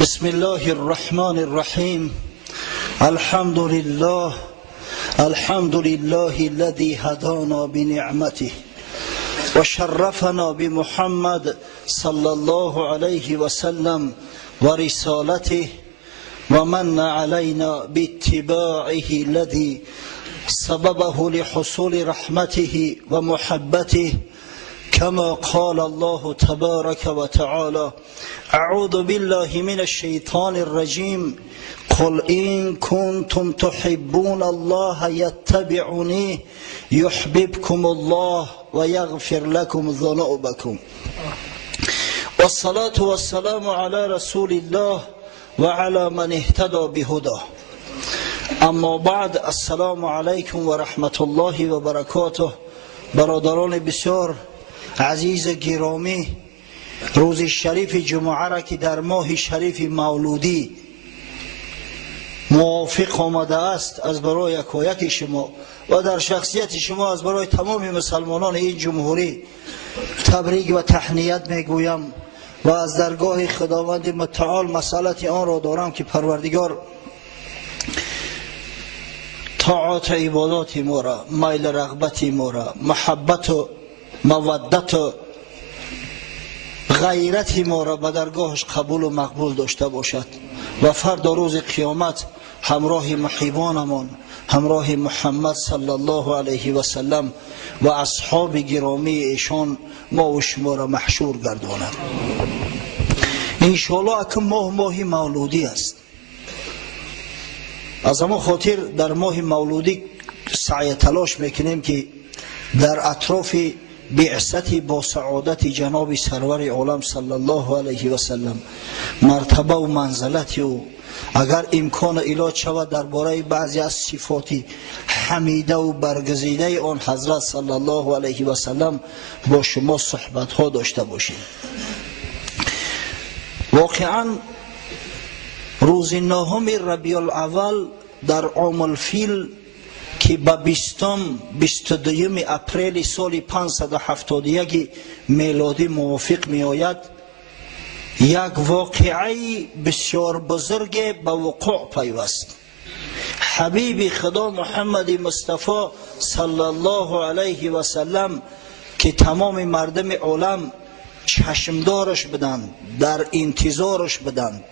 بسم الله الرحمن الرحيم. الحمد لله الذي هدانا بنعمته وشرفنا بمحمد صلى الله عليه وسلم ورسالته ومن علينا باتباعه الذي سببه لحصول رحمته ومحبته، كما قال الله تبارك وتعالى: أعوذ بالله من الشيطان الرجيم قل إن كنتم تحبون الله يتبعني يحببكم الله ويغفر لكم ذنوبكم. والصلاة والسلام على رسول الله وعلى من اهتدى بهداه. اما بعد، السلام علیکم و رحمت الله و برکاته. برادران بسیار عزیز گرامی، روز شریف جمعه را که در ماه شریف مولودی موافق آمده است، از برای یکایک شما و در شخصیت شما از برای تمام مسلمانان این جمهوری تبریک و تهنیت میگویم و از درگاه خداوند متعال مسئلت آن را دارم که پروردگار طاعات عبادات ما را، میل رغبت ما را، محبت و مودت و غیرت ما را به درگاهش قبول و مقبول داشته باشد و فردا روز قیامت همراه محبانمان، همراه محمد صلی الله علیه و سلم و اصحاب گرامی ایشان ما و شما را محشور گرداند. انشاءالله اکنون ماه مولودی است. از اما خاطر در ماه مولودی سعی تلاش میکنیم که در اطراف بعثت با سعادت جناب سرور عالم صلی الله علیه و سلم مرتبه و منزلت او اگر امکان علاج شود درباره بعضی از صفات حمیده و برگزیده آن حضرت صلی الله علیه و سلم با شما صحبت ها داشته باشیم. واقعا روز نهم ربیع الاول در عام الفیل که به 22 اپریل سال 571 میلادی موافق می آید، یک واقعه بسیار بزرگ به وقوع پیوست. حبیب خدا محمد مصطفی صلی الله علیه و سلم که تمام مردم عالم چشمدارش بدند، در انتظارش بدند،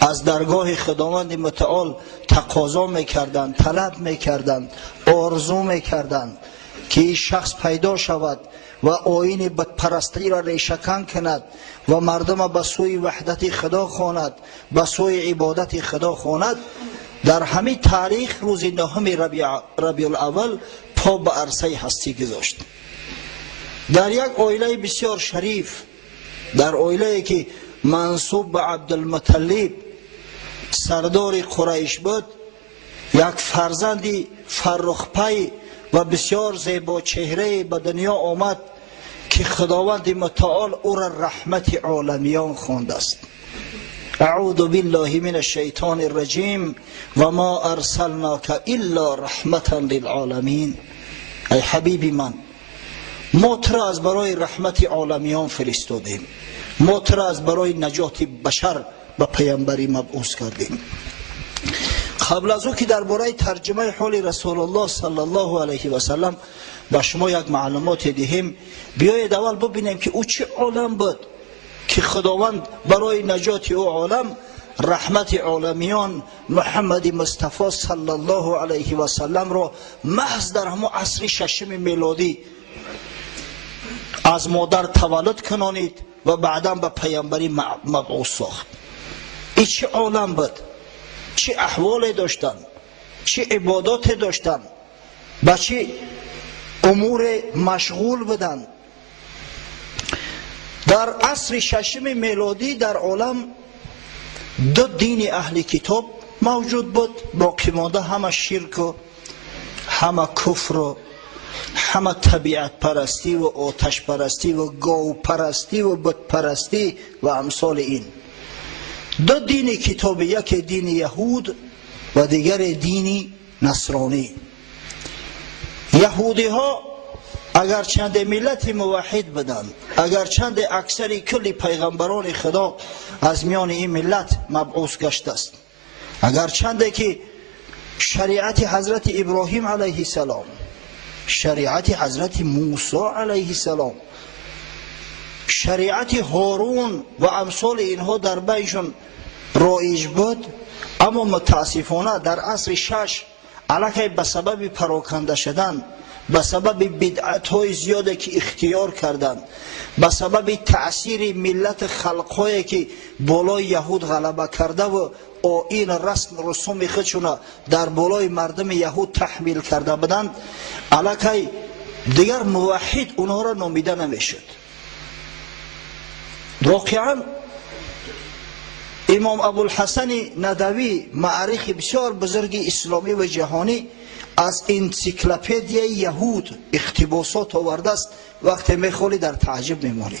از درگاه خداوند متعال تقاضا میکردند، طلب میکردند، آرزو میکردند که این شخص پیدا شود و آیین بتپرستی را ریشه‌کن کند و مردم به سوی وحدت خدا خواند، به سوی عبادت خدا خواند. در همین تاریخ روز نهم ربیع الاول پا به عرصه هستی گذاشت. در یک عائله بسیار شریف، در عائله که منسوب به عبدالمطلب سردار قریش بود، یک فرزندی فرخ‌پی و بسیار زیبا چهره به دنیا آمد که خداوند متعال او را رحمت عالمیان خوانده است. اعوذ بالله من الشیطان الرجیم و ما ارسلناک الا رحمتا للعالمین. ای حبیبی من، ما تو را از برای رحمت عالمیان فرستادیم، ما تو را از برای نجات بشر به پیامبری مبعوث کردیم. قبل از او که درباره ترجمه حال رسول الله صلی الله علیه و سلم به شما یک معلومات دهیم، بیایید اول ببینیم که او چه عالم بود که خداوند برای نجات او عالم رحمت عالمیان محمد مصطفی صلی الله علیه و سلم را محض در همون عصر ششم میلادی از مادر تولد کنانید و بعدا به پیامبری مبعوث ساخت. این چه عالم بود، چه احوال داشتن، چه عبادات داشتن، با چه امور مشغول بودن. در عصر ششم میلادی در عالم دو دین اهل کتاب موجود بود، باقی مانده همه شرک و همه کفر و همه طبیعت پرستی و آتش پرستی و گاو پرستی و بت پرستی و امثال این. دو دین کتاب، یک دین یهود و دیگر دین نصرانی. یهودی ها اگر چند ملت موحد بدن، اگر چند اکثر کل پیغمبران خدا از میان این ملت مبعوث گشته است، اگر چند که شریعت حضرت ابراهیم علیه السلام، شریعت حضرت موسی علیه السلام، شریعت هارون و امثال اینها در بینشون رایج بود، اما متاسفانه در عصر شش علاقه به سبب پراکنده شدن، به سبب بدعت های زیاده که اختیار کردند، به سبب تأثیر ملت خلقهایی که بالای یهود غلبه کرده و آیین رسم رسوم خودشون در بالای مردم یهود تحمیل کرده بودند، علاقه دیگر موحد اونها را نامیده نمیشد. واقعا امام ابوالحسن ندوی معرخ بسیار بزرگ اسلامی و جهانی از انسیکلوپدیای یهود اقتباسات آورده است. وقتی میخوری در تعجب میمانی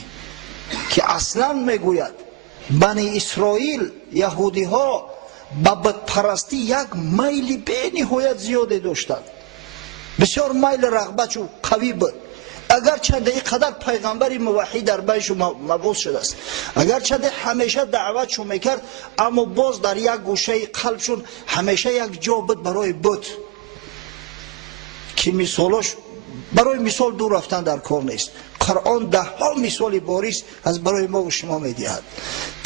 که اصلا میگوید بنی اسرائیل یهودی ها به بتپرستی یک میل به نهایت زیاده داشتند، بسیار میل رغبت و قوی بود. اگر چند قدر پیغمبر موحد در بینشون مبعوث شده است، اگر چند همیشه دعوتشون میکرد، اما باز در یک گوشه قلبشون همیشه یک جا بود برای بت که مثالش برای مثال دور رفتن در کار نیست. قرآن ده ها مثال باریز از برای ما و شما میدهد،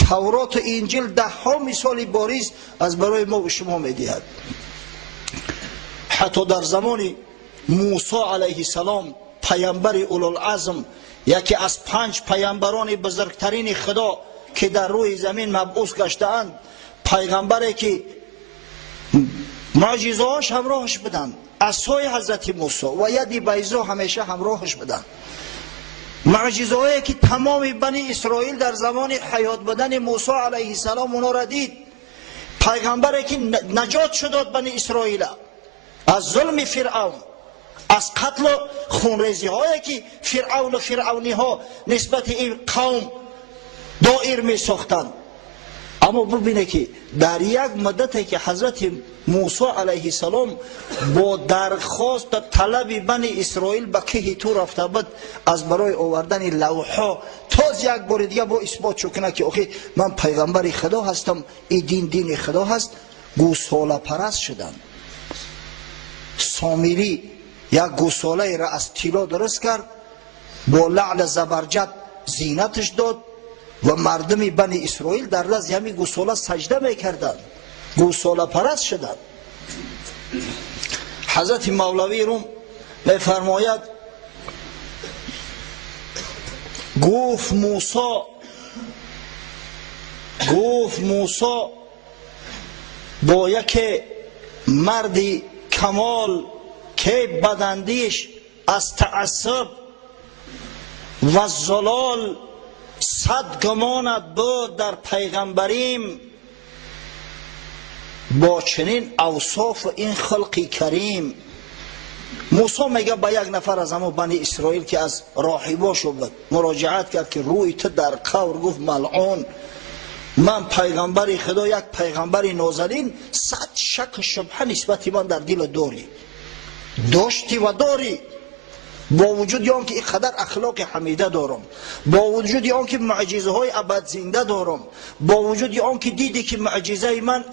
تورات و انجیل ده ها مثال باریز از برای ما و شما میدهد. حتی در زمان موسی علیه السلام پیامبر اولوالعزم، یکی از 5 پیامبران بزرگترین خدا که در روی زمین مبعوث گشته‌اند، پیغمبری که معجزه‌اش همراهش بدن، عصای حضرت موسی و ید بیضا همیشه همراهش بدن، معجزه‌ای که تمام بنی اسرائیل در زمان حیات بدن موسی علیه السلام اونا را دید. پیغمبری که نجات شد بنی اسرائیل از ظلم فرعون، از قتل و خونریزی هایی که فرعون و فرعونی ها نسبت این قوم دایر می ساختند. اما ببینه که در یک مدتی که حضرت موسی علیه السلام با درخواست طلب بنی اسرائیل به که تو رفته بود از برای آوردن لوحا، تاز یک بار دیگه با اثبات شکنه که آخه من پیغمبر خدا هستم، این دین خدا هست، گوساله پرست شدن. سامری یک گوساله را از طلا درست کرد، با لعل زبرجد زینتش داد و مردم بنی اسرائیل در لحظه همین گوساله سجده میکردند، گوساله پرست شدند. حضرت مولوی روم میفرماید گفت موسی با یک مردی کمال که بداندیش از تعصب و زلال 100 گمانت بود در پیغمبریم، با چنین اوصاف این خلقی کریم. موسی میگه با یک نفر از همون بنی اسرائیل که از راهباشو بود مراجعت کرد که روی تو در قبر، گفت ملعون، من پیغمبر خدا، یک پیغمبر نازنین، 100 شک شبهه نسبت من در دل داشتی و داری، با وجود آن که اینقدر اخلاق حمیده دارم، با وجود آن که معجزه های ابد زنده دارم، با وجود آن که دیدی که معجزه من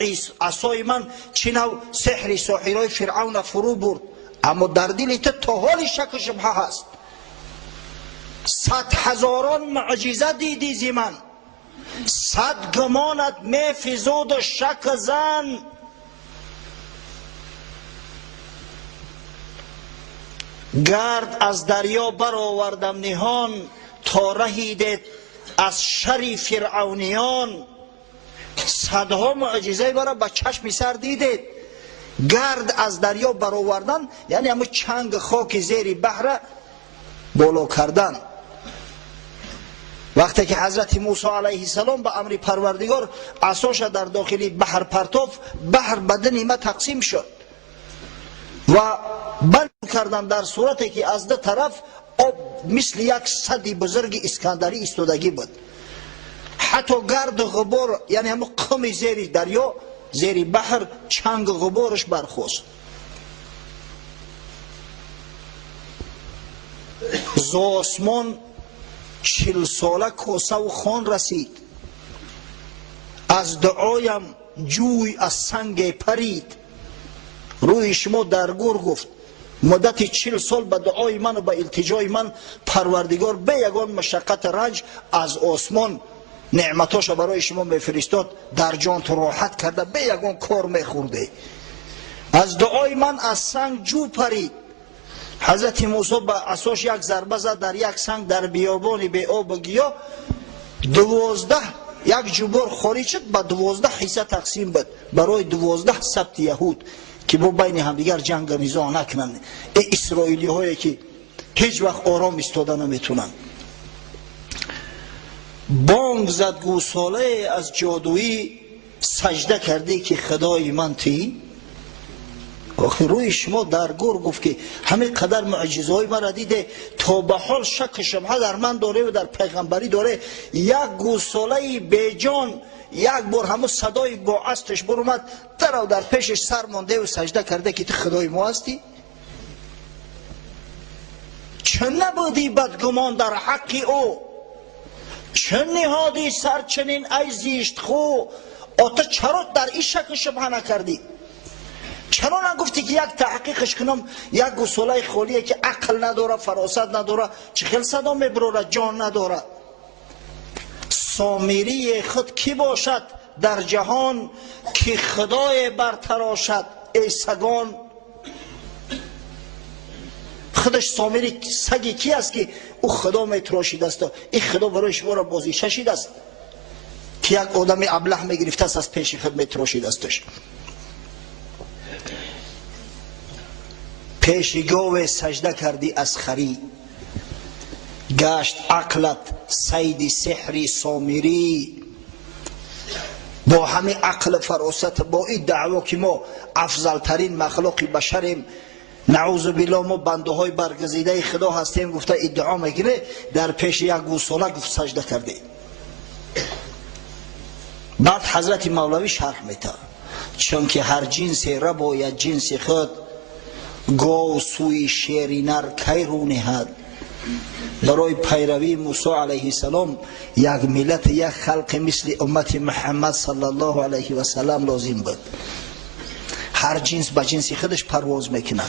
عصای من چنو سحر ساحرای فرعون فرو برد، اما در دل تو تا حال شک و شبهه هست. 100,000 معجزه دیدی زی من، 100 گمانت میفزود و شک زن. گرد از دریا برآوردم نهان، تا رهیدت از شر فرعونیان. 100ها معجزه برا به چشم سر دیدید. گرد از دریا برآوردن یعنی همه چنگ خاک زیر بحر بالا کردن. وقتی که حضرت موسی علیه السلام به امر پروردگار عصاش در داخل بحر پرتاف، بحر بدن ما تقسیم شد و بند کردن در صورتی که از دو طرف آب مثل یک سد بزرگ اسکندری ایستادگی بود. حتی گرد و غبار یعنی همه قم زیر دریا، زیر بحر چنگ و غبارش برخواست. ز آسمان 40 ساله کاسه و خوان رسید، از دعایم جوی از سنگ پرید. روی شما درگور گفت مدت 40 سال به دعای من و به التجای من پروردگار به یگان مشقت رنج از آسمان نعمتاش برای شما میفرستاد، در جان تو راحت کرده، به یگان کار میخورده. از دعای من از سنگ جو پرید. حضرت موسی به عصاش یک ضربه زد در یک سنگ در بیابان بی آب و گیاه، 12 یک جبر خارج شد، به 12 حصه تقسیم بود برای 12 سبط یهود که با بین همدیگر جنگ و نزاع نکنند. اسرائیلی هایی که هیچ وقت آرام ایستاده نمیتونن. بانگ زد گوساله از جادویی، سجده کردی که خدای من تی. آخه روی شما درگور گفت که همه قدر معجزهای مرا دیده، تا به حال شک شبهه در من داره و در پیغمبری داره. یک گوساله بیجان یک بار همون صدای با استش برومد در پیشش سر مانده و سجده کرده که تو خدای ما هستی. چه نبودی بدگمان در حق او، چه نهادی سر چنین ای زیشت خو. آتا چرا در این شک شبهه نکردی؟ چرا نگفتی که یک تحقیقش کنم؟ یک گوساله خالیه که عقل نداره، فراست نداره، چه خیل صدا میبره، جان نداره. سامری خود کی باشد در جهان که خدای برتراشد ای سگان. خودش سامری سگی کی است که او خدا میتراشیده است؟ این خدا برای شما را بازی ششیده است که یک آدم ابله میگرفته است از پیش خود میتراشیده استش. پیش گاو سجده کردی از خری، گشت عقلت صید سحری سامری. با همه عقل فراست، با این دعوا که ما افضل ترین مخلوق بشریم، نعوذ بالله ما بنده های برگزیده خدا هستیم، گفته ادعا میگیره در پیش یک گوساله گفت سجده کرده. بعد حضرت مولوی شرح میده چون که هر جنسی را باید جنس خود، گاو سوی شیر نر کی رو نهد. برای پیروی موسی علیه السلام یک ملت، یک خلق مثل امت محمد صلی الله علیه و سلم لازم بود. هر جنس به جنس خودش پرواز میکنه.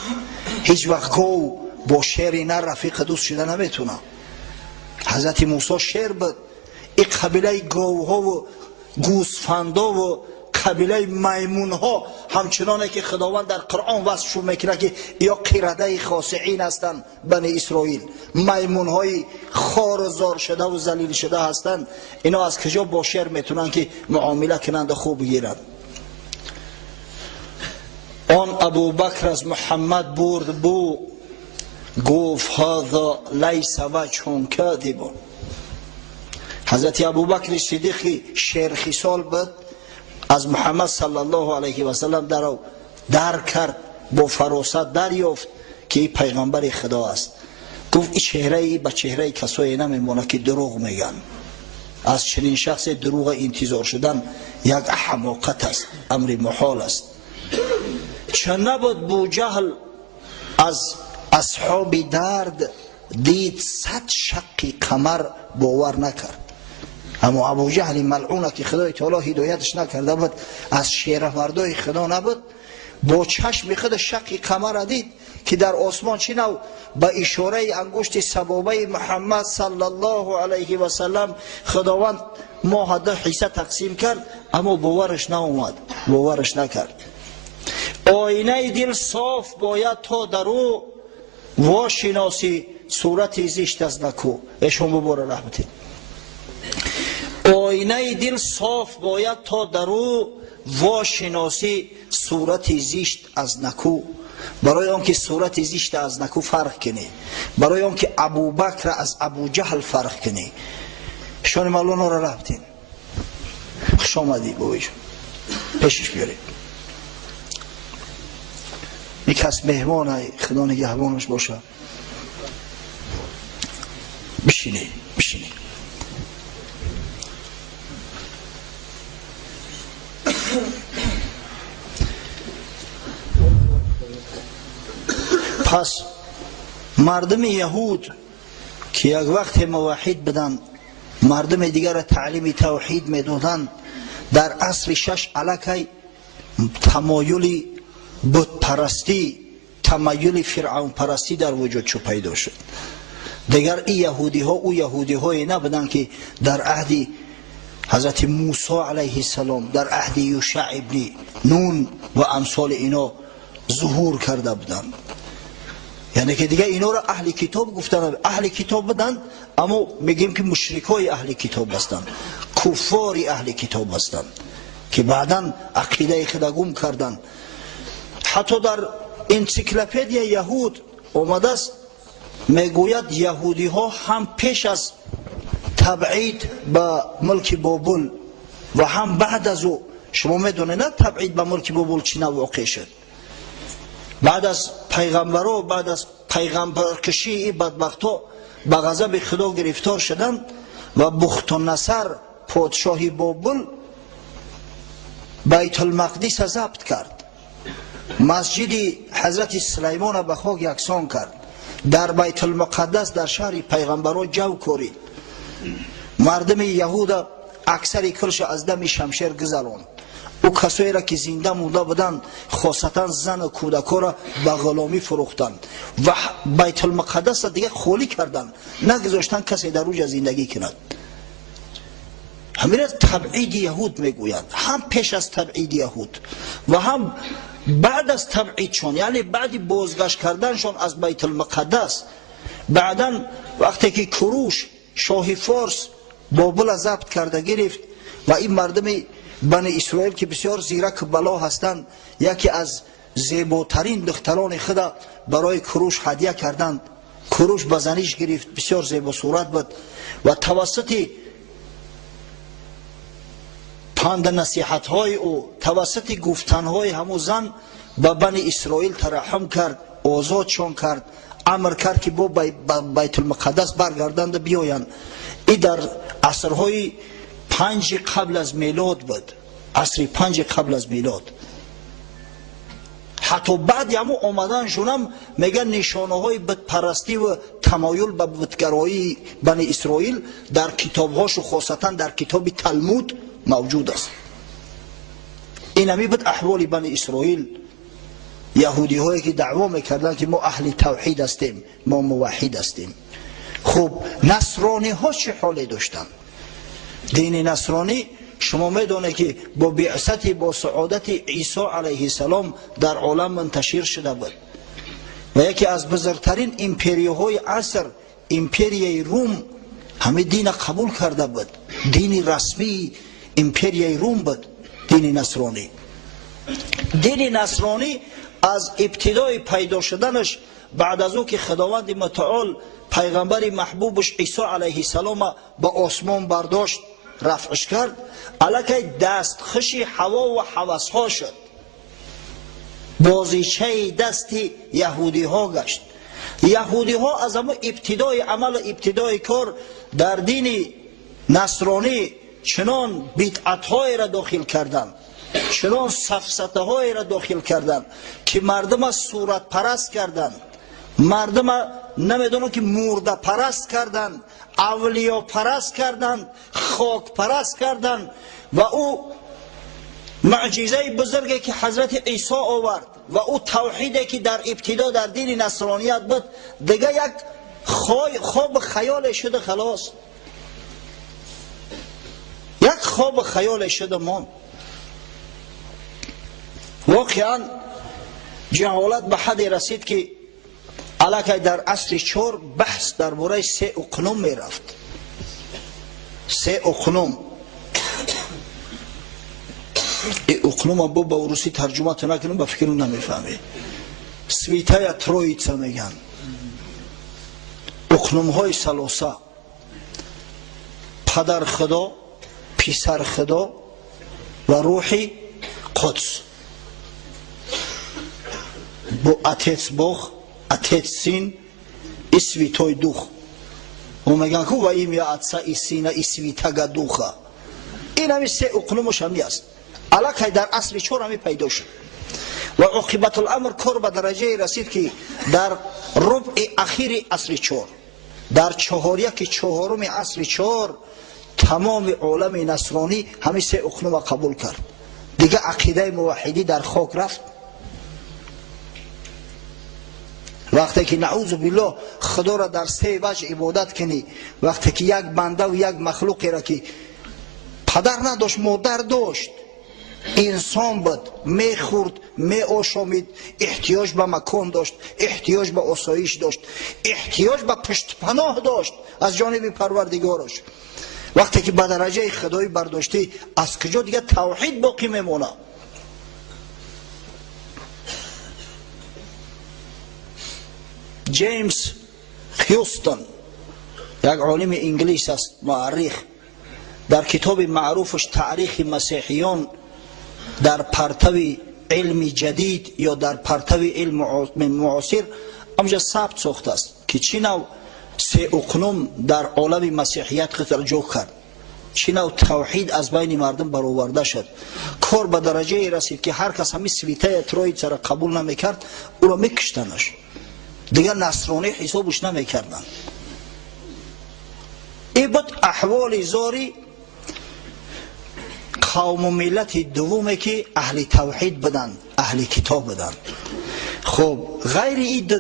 هیچ وقت گاو با شیر نر رفیق دوست شده نمیتونه. حضرت موسی شیر بود. این قبیله گاوها و گوسفندا و قبیله میمون ها همچنانه که خداوند در قرآن وصفشون میکنه که یا قرده خاصعین هستند بنی اسرائیل، میمون های خار و زار شده و ذلیل شده هستند. اینا از کجا با شیر میتونن که معامله کنند و خوب بگیرند؟ آن ابوبکر از محمد برد بو، گفت هذا لیس وجه کاذب. حضرت ابوبکر صدیق شیر خصال بود، از محمد صلی الله علیه و سلم در کرد، با فراست دریافت که این پیغمبر خدا است. گفت این چهره ای به چهره کسایی نمیمونه که دروغ میگن. از چنین شخص دروغ انتظار شدن یک حماقت است، امر محال است. چه نبود بوجهل از اصحاب درد، دید 100 شقی قمر باور نکرد. اما ابو جهل ملعونه که خدای تعالی هدایتش نکرده بود، از شیر مردای خدا نبود، با چشم خود شقی قمر دید که در آسمان چی نو با اشاره انگشت سبابه محمد صلی الله علیه و سلم خداوند ما 10 حصه تقسیم کرد، اما باورش ناومد، باورش نکرد. آینه دل صاف باید تا درو، واشناسی صورت زشت از نکو. ایشون بباره رحمتی. آینه دل صاف باید تا درو، واشناسی صورت زشت از نکو. برای آنکه صورت زشت از نکو فرق کنه، برای آنکه ابوبکر از ابو جهل فرق کنه. شان مولانا را رفتین خوش آمدی بویشون پیشش بیارید. یک کس مهمان های خدا نگهبانش باشه. بشینید بشینید. پس مردم یهود که یک وقت موحد بدن مردم دیگر را تعلیم توحید میدادند، در عصر شش علاقه تمایل بت پرستی، تمایل فرعون پرستی در وجود چو پیدا شد. دیگر این یهودی ها او یهودی های نبودند که در عهد حضرت موسی علیه السلام، در عهد یوشع ابن نون و امثال اینا ظهور کرده بودند. یعنی که دیگه اینا را اهل کتاب گفتن، اهل کتاب بودند، اما میگیم که مشرکای اهل کتاب هستند، کفار اهل کتاب هستند که بعداً عقیده خود گم کردند. حتی در انسیکلوپدیا یهود آمده است میگوید یهودی ها هم پیش از تبعید به ملک بابل و هم بعد از او، شما میدونید نه تبعید به ملک بابل چی واقع شد؟ بعد از پیغمبرها، بعد از پیغمبرکشی این بدبختا به غضب خدا گرفتار شدند و بختالنصر پادشاه بابل بیت المقدس ضبط کرد، مسجد حضرت سلیمان به خاک یکسان کرد، در بیت المقدس در شهر پیغمبرها جو کورید، مردم یهود اکثر کلش از دم شمشیر گذراند. او کسایی را که زنده مونده بودند خاصتا زن و کودکان را به غلامی فروختند و بیت المقدس را دیگه خالی کردند، نگذاشتند کسی در اوج زندگی کند. همین تبعید یهود میگویند، هم پیش از تبعید یهود و هم بعد از تبعیدشون، یعنی بعد بازگشت کردنشون از بیت المقدس. بعدا وقتی که کوروش شاه فارس بابل ضبط کرده گرفت و این مردم بنی اسرائیل که بسیار زیرک بلا هستند، یکی از زیباترین دختران خود برای کوروش هدیه کردند. کوروش به زنیش گرفت، بسیار زیبا صورت بود و توسط پند نصیحت های او، توسط گفتن های همو زن به بنی اسرائیل ترحم کرد، آزادشان کرد، امر کرد که با بیت المقدس برگردند بیایند. این در عصرهای 5 قبل از میلاد بود، عصر 5 قبل از میلاد. حتی بعد همو آمدن شونم میگن نشانه های بت پرستی و تمایل به بتگرایی بنی اسرائیل در کتاب هاش و خاصتا در کتاب تلمود موجود است. این همی بود احوال بنی اسرائیل، یهودی هایی که دعوا میکردن که ما اهل توحید هستیم، ما موحد هستیم. خب نصرانی ها چه حالی داشتن؟ دین نصرانی شما میدونه که با بعثت، با سعادت عیسی علیه السلام در عالم منتشر شده بود و یکی از بزرگترین امپریاهای عصر، امپریای روم، همه دین قبول کرده بود. دین رسمی امپریای روم بود دین نصرانی. دین نصرانی از ابتدای پیدا شدنش، بعد از او که خداوند متعال پیغمبر محبوبش عیسی علیه السلام به آسمان برداشت رفعش کرد، الکی دستخوش هوا و هوس ها شد، بازیچه دست یهودی ها گشت. یهودی ها از اما ابتدای عمل، ابتدای کار در دین نصرانی چنان بدعت های را داخل کردند، چنان سفسطه های را داخل کردند که مردم صورت پرست کردند، مردم نمیدونم که مرده پرست کردند، اولیا پرست کردند، خاک پرست کردند. و او معجزه بزرگی که حضرت عیسی آورد و او توحیدی که در ابتدا در دین نصرانیت بود، دیگه یک خواب خیال شده، خلاص یک خواب خیال شده. ما واقعا جهالت به حد رسید که الکی در عصر 4 بحث درباره 3 اقنوم می رفت. 3 اقنوم، این اقنوم با روسی ترجمه نکنم، به فکر نمیفهمی. سویتای ترویتسا میگن، اقنوم های ثلاثه، پدر خدا، پسر خدا و روح قدس. با اتیت بخ، اتیت سین، اسویتای دوخ. و میگن که و ایم یا اتسا ایسینا اسویتاگا دوخا. این همی 3 اقنومش همی است. علاقه در اصل 4 همی پیدا شد و عاقبت الامر کار به درجه رسید که در ربع اخیر اصل 4 در چهارم عصر 4 تمام عالم نصرانی همین 3 اقنوم قبول کرد. دیگه عقیده موحدی در خاک رفت. وقتی که نعوذ بالله خدا را در 3 وجه عبادت کنی، وقتی که یک بنده و یک مخلوقی را که پدر نداشت مادر داشت، انسان بود، میخورد میآشامید، احتیاج به مکان داشت، احتیاج به آسایش داشت، احتیاج به پشت پناه داشت از جانب پروردگارش، وقتی که به درجه خدایی برداشتی، از کجا دیگه توحید باقی میمونه؟ جیمز هیوستون یک عالم انگلیس است، مورخ، در کتاب معروفش تاریخ مسیحیان در پرتو علم جدید یا در پرتو علم معاصر امجا ثبت ساخته است که چی نوع 3 اقنوم در عالم مسیحیت خطر جو کرد، چی نوع توحید از بین مردم برآورده شد. کار به درجه رسید که هر کس همین سویته تروید سر قبول نمیکرد او را میکشتنش، دیگر نصرانی حسابش نمیکردن. این بود احوال زاری قوم و ملت دومی که اهل توحید بدن، اهل کتاب بدن. خب غیر این دو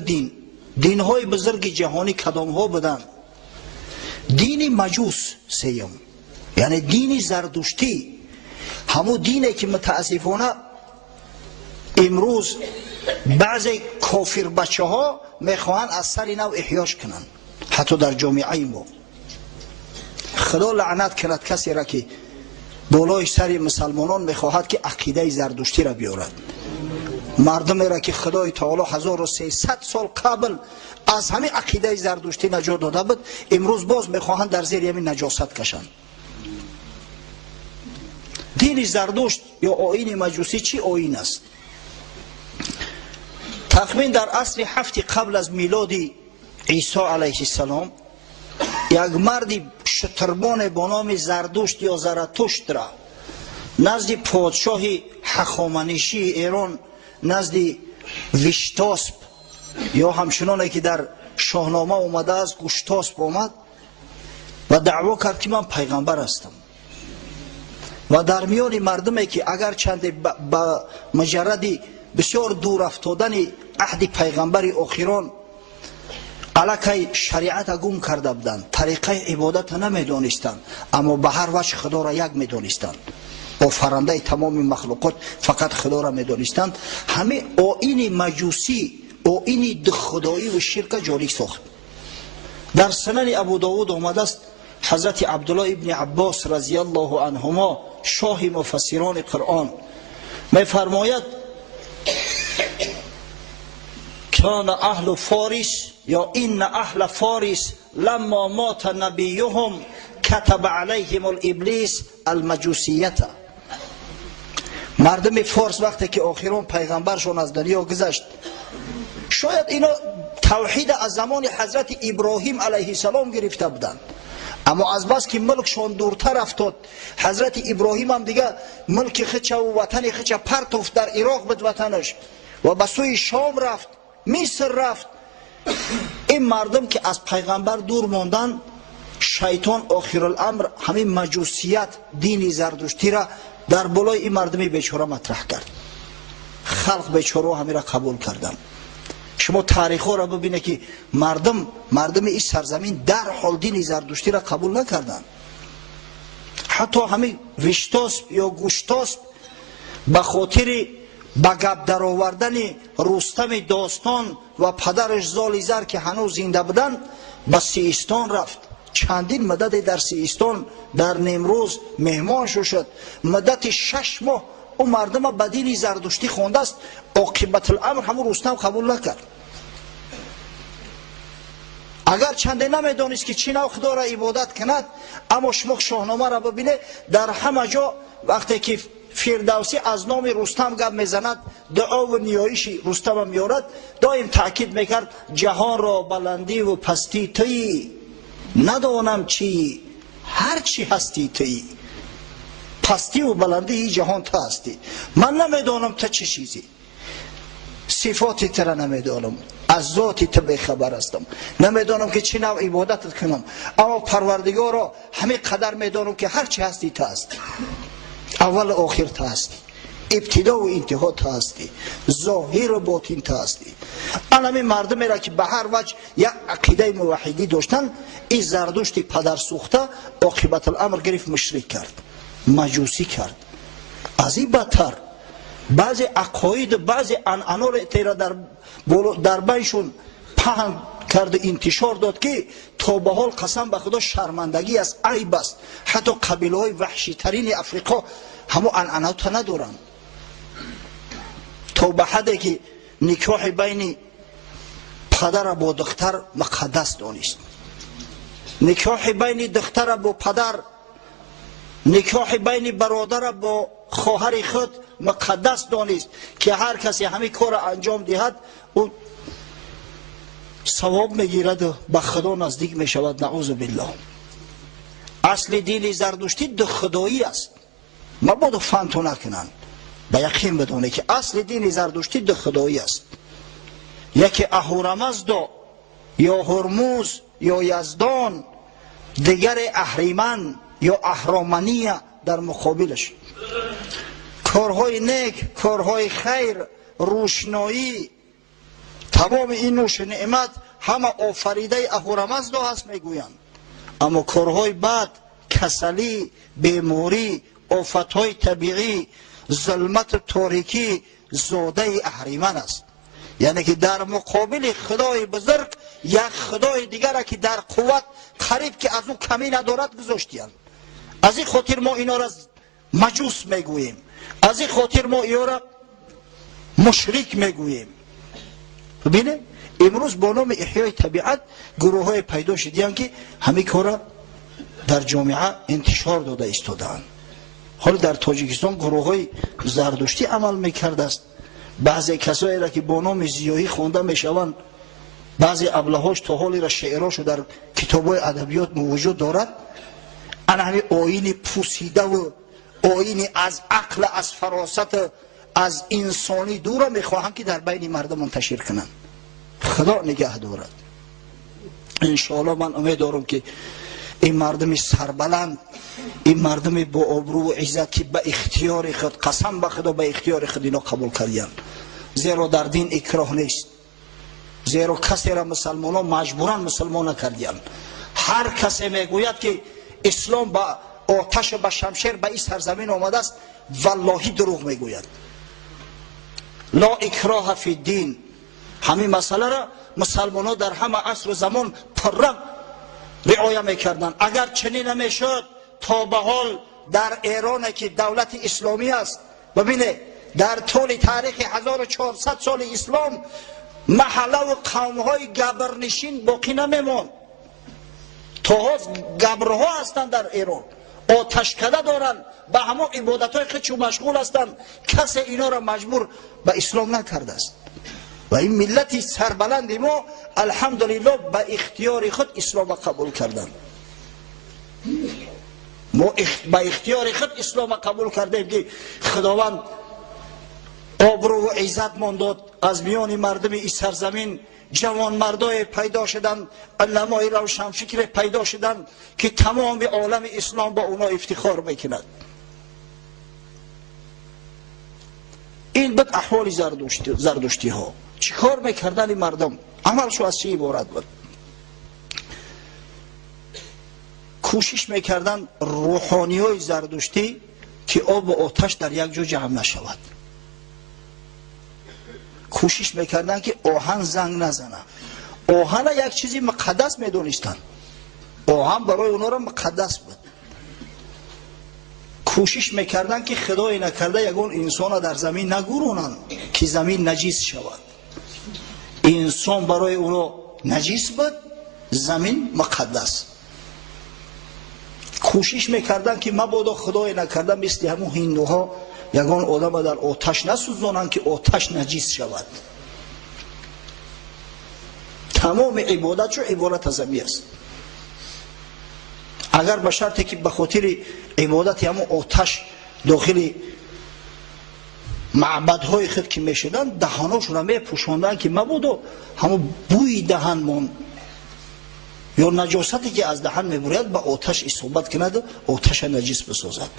دین های بزرگ جهانی کدام ها بدن؟ دین مجوس سیم، یعنی دین زردشتی، همون دینی که متاسفانه امروز بعضی کافر بچه ها میخواهند از سر نو احیاش کنن، حتی در جامعه ما. خدا لعنت کند کسی را که بالای سر مسلمانان میخواهد که عقیده زردشتی را بیارد. مردمی را که خدای تعالی 1300 سال قبل از همین عقیده زردشتی نجات داده بود، امروز باز میخواهند در زیر همین نجاست کشند. دین زردشت یا آیین مجوسی چی آیین است؟ تقریبا در عصر 7 قبل از میلاد عیسی علیه السلام یک مردی شتربان با نام زردشت یا زرتشت را نزد پادشاه هخامنشی ایران، نزد ویشتاسپ یا همچنانه که در شاهنامه اومده است گوشتاسپ اومد و دعوا کرد که من پیغمبر هستم. و در میان مردمی که اگر چند با مجرد بسیار دور افتادن عهد پیغمبر آخران علاقه شریعت گم کرده بودند، طریقه عبادت نمیدانستند، اما به هر وجه خدا را یک میدانستند، آفرنده تمام مخلوقات فقط خدا را میدانستند. همه آیین مجوسی، آیین خدایی و شرک جاری ساخت. در سنن ابو داود آمده است حضرت عبدالله ابن عباس رضی الله عنهما شاه مفسران قرآن میفرماید کان اهل فارس یا این اهل فارس لما مات نبیهم کتب علیهم الابلیس المجوسیت. مردم فارس وقتی که آخران پیغمبرشون از دنیا گذشت، شاید اینا توحید از زمان حضرت ابراهیم علیه السلام گرفته بودند، اما از بس که ملکشون دورتر افتاد، حضرت ابراهیم هم دیگه ملک خچه و وطن خچه پرتوفت، در عراق بود وطنش و به سوی شام رفت، مصر رفت. این مردم که از پیغمبر دور ماندن، شیطان آخر الامر همین مجوسیت، دین زردشتی را در بالای این مردم بیچاره مطرح کرد. خلق بیچاره همین را قبول کردن. شما تاریخ ها را ببینه که مردم این سرزمین در حال دین زردشتی را قبول نکردن. حتی همین ویشتاسپ یا گوشتاسپ به خاطر به گپ در آوردن رستم داستان و پدرش زالیزر که هنوز زنده بودن به سیستان رفت. چندین مدت در سیستان در نیمروز مهمان شد. مدت 6 ماه او مردم به دین زردشتی خونده است. عاقبت الامر همون رستم قبول نکرد. اگر چنده نمیدانست که چی نوع خدا را عبادت کند، اما شما شاهنامه را ببینه، در همه جا وقتی که فردوسی از نام رستم گپ میزند، دعا و نیایش رستم میارد، دائم تاکید میکرد جهان را بلندی و پستی تویی، ندانم چی، هر چی هستی تویی. پستی و بلندی این جهان تو هستی، من نمیدانم تو چه چیزی، صفات تر نمیدانم. از ذات تو بخبر هستم، نمیدانم که چی نوع عبادت کنم، اما پروردگار را همه قدر میدانم که هر چی هستی تو هستی، اول و آخر تو هستی، ابتدا و انتها تو هستی، ظاهر و باطن تو هستی. الان مردم را که به هر وجه یک عقیده موحدی داشتن، این زردشت پدر سوخته عاقبت الامر گرفت مشرک کرد، مجوسی کرد. از این بدتر بعضی عقاید بعضی عنعنات را تیرا در بینشون پهن کرد و انتشار داد که تا به حال قسم به خدا شرمندگی است، عیب است. حتی قبیله های وحشی ترین افریقا همو عنعنات ندارن. تا به حدی که نکاح بین پدر با دختر مقدس دانست، نکاح بین دختر با پدر، نکاح بین برادر با خواهر خود مقدس دانست که هر کسی همین کار انجام دهد او ثواب میگیرد و به خدا نزدیک میشود. نعوذ بالله. اصل دین زردشتی دو خدایی است، مبادا فهمتو نکنن، به یقین بدونه که اصل دین زردشتی دو خدایی است. یکی اهورامزدا یا هرموز یا یزدان، دیگر اهریمن یا اهرامنیه در مقابلش. کارهای نیک، کارهای خیر، روشنایی، تمام این نوش نعمت همه آفریده اهورامزدا هست میگویند. اما کارهای بد، کسلی، بیماری، آفتهای طبیعی، ظلمت تاریکی زاده اهریمن است. یعنی که در مقابل خدای بزرگ یک خدای دیگر که در قوت قریب که از او کمی ندارد گذاشتیم. از این خاطر ما اینا را مجوس میگوییم، از این خاطر ما اینا را مشرک میگوییم. ببینه امروز با نام احیای طبیعت گروه های پیدا شدیان که همه کارا در جامعه انتشار داده ایستادند. حالا در تاجیکستان گروه های زردشتی عمل میکرده است. بعضی کسایی را که با نام زیایی خونده میشوند، بعضی ابلهاش تا حالی را شعراشو در کتاب‌های ادبیات موجود دارد، انا همین آیین پوسیده و آیین از عقل، از فراست، از انسانی دور میخواهم که در بین مردم منتشر کنند. خدا نگه دارد. انشاءالله من امید دارم که این مردم سربلند، این مردم با آبرو و عزت که به اختیار خود، قسم به خدا به اختیار خود اینا قبول کردن، زیرا در دین اکراه نیست، زیرا کسی را مسلمان ها مجبورا مسلمان نکردن. هر کسی میگوید که اسلام با آتش و با شمشیر به این سرزمین آمده است، والله دروغ میگوید. لا اکراه فی الدین. همین مسئله را مسلمان ها در همه عصر و زمان پررنگ رعایت میکردن. اگر چنین نمیشد تا به حال در ایران که دولت اسلامی است، ببینه در طول تاریخ 1400 سال اسلام محله و قومهای گبرنشین باقی نمیموند. تا گبرها هستند در ایران، آتشکده دارند، به همه عبادتهای خودشون مشغول هستند. کسی اینا را مجبور به اسلام نکرده است. و این ملت سربلند ما الحمدلله به اختیار خود اسلام قبول کردند. ما به اختیار خود اسلام قبول کردیم که خداوند آبرو و عزت من داد. از میان مردم این سرزمین جوان مردای پیدا شدن، علمای روشنفکر پیدا شدن که تمام عالم اسلام با اونا افتخار میکند. این بود احوال زردشتی ها. چی کار میکردن این مردم؟ عملشو از چی عبارت بود؟ کوشش میکردن روحانی های زردشتی که آب و آتش در یک جا جمع نشود. کوشش میکردن که آهن زنگ نزنه. آهن یک چیزی مقدس میدونستن، آهن برای اونا را مقدس بود. کوشش میکردن که خدای نکرده یگون انسان در زمین نگورونن که زمین نجیس شود. انسان برای اونا نجیس بود، زمین مقدس. کوشش میکردن که مبادا خدای نکرده مثل همون هندوها یگان آدم در آتش نسوزانند که آتش نجیس شود. تمام عبادت شو عبادت از همین است. اگر به شرطی که به خاطر عبادت همون آتش داخل معبدهای خود که میشدن دهاناشون می پوشاندن که مبود و همون بوی دهن مون یا نجاستی که از دهن میبرید به آتش اصابت کند و آتش نجس بسازد.